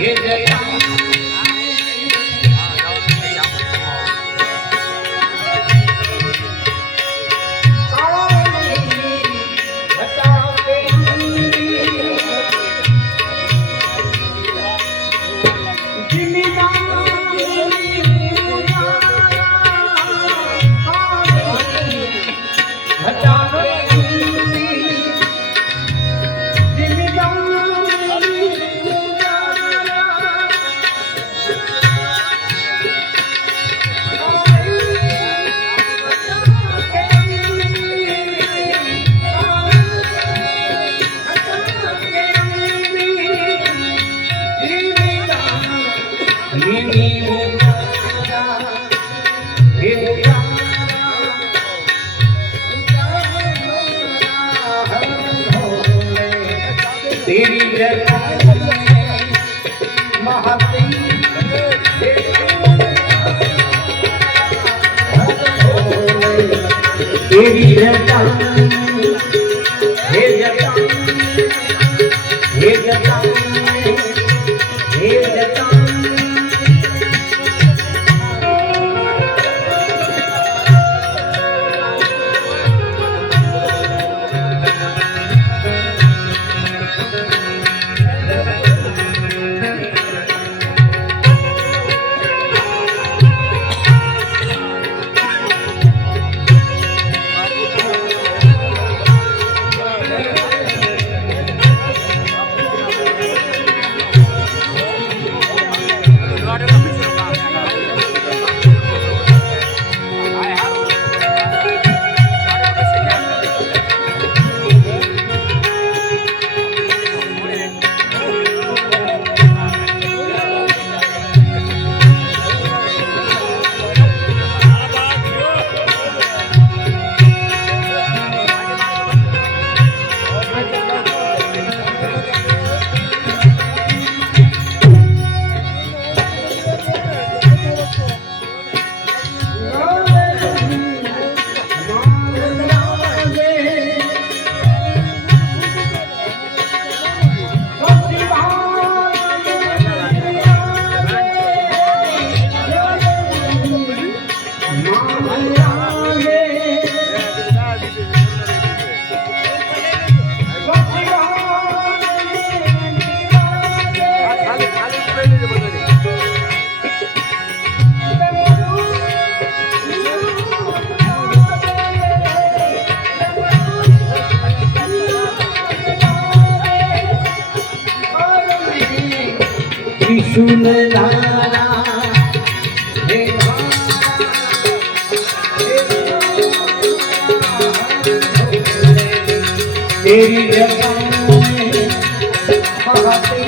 હે જટા தேவி ત્રિશુલ ધારા હે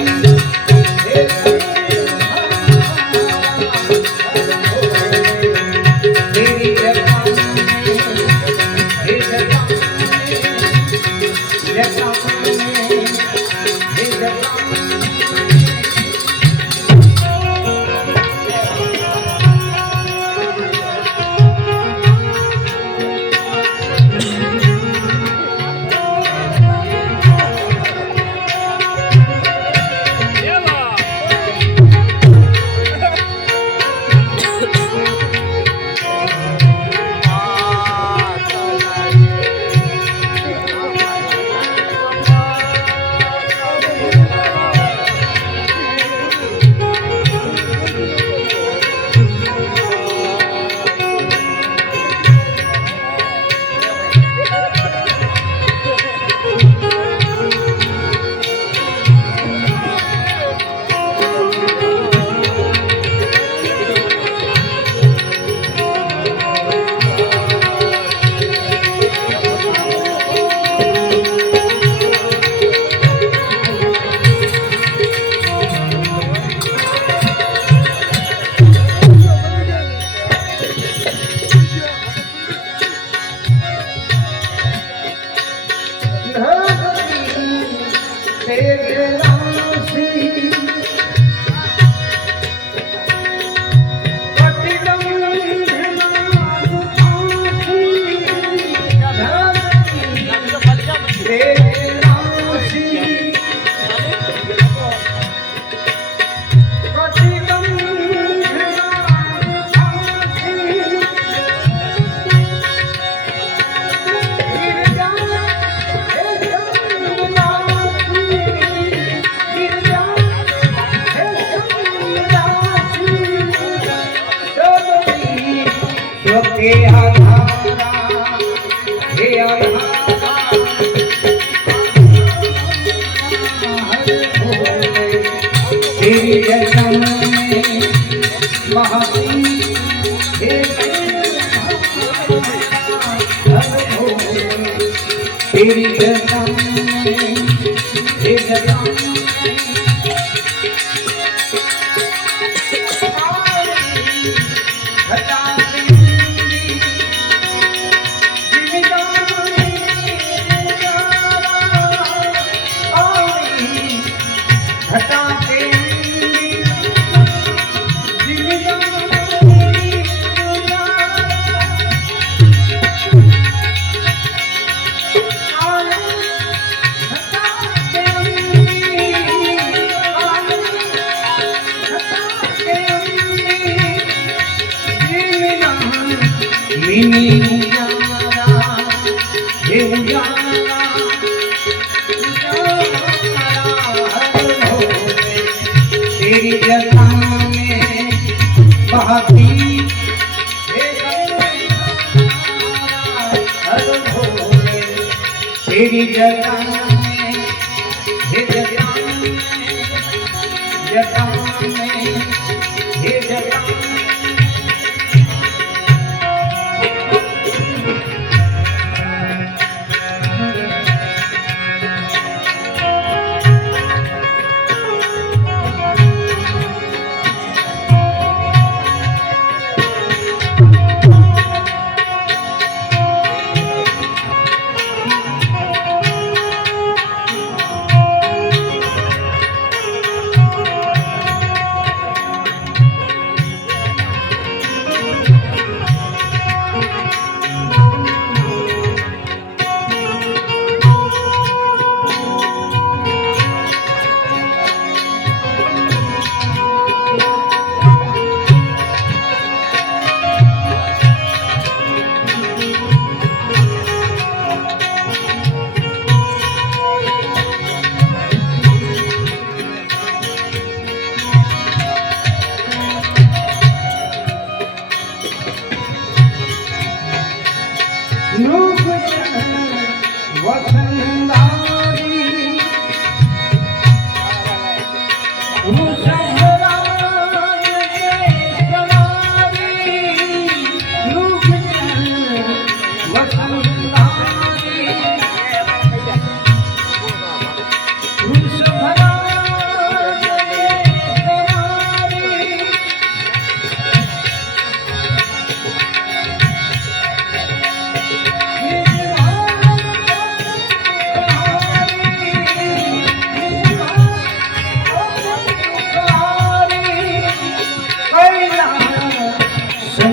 जगन আছেন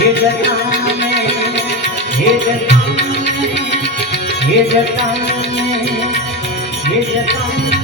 હે જતાને હે જતાને હે જતાને હે જતાને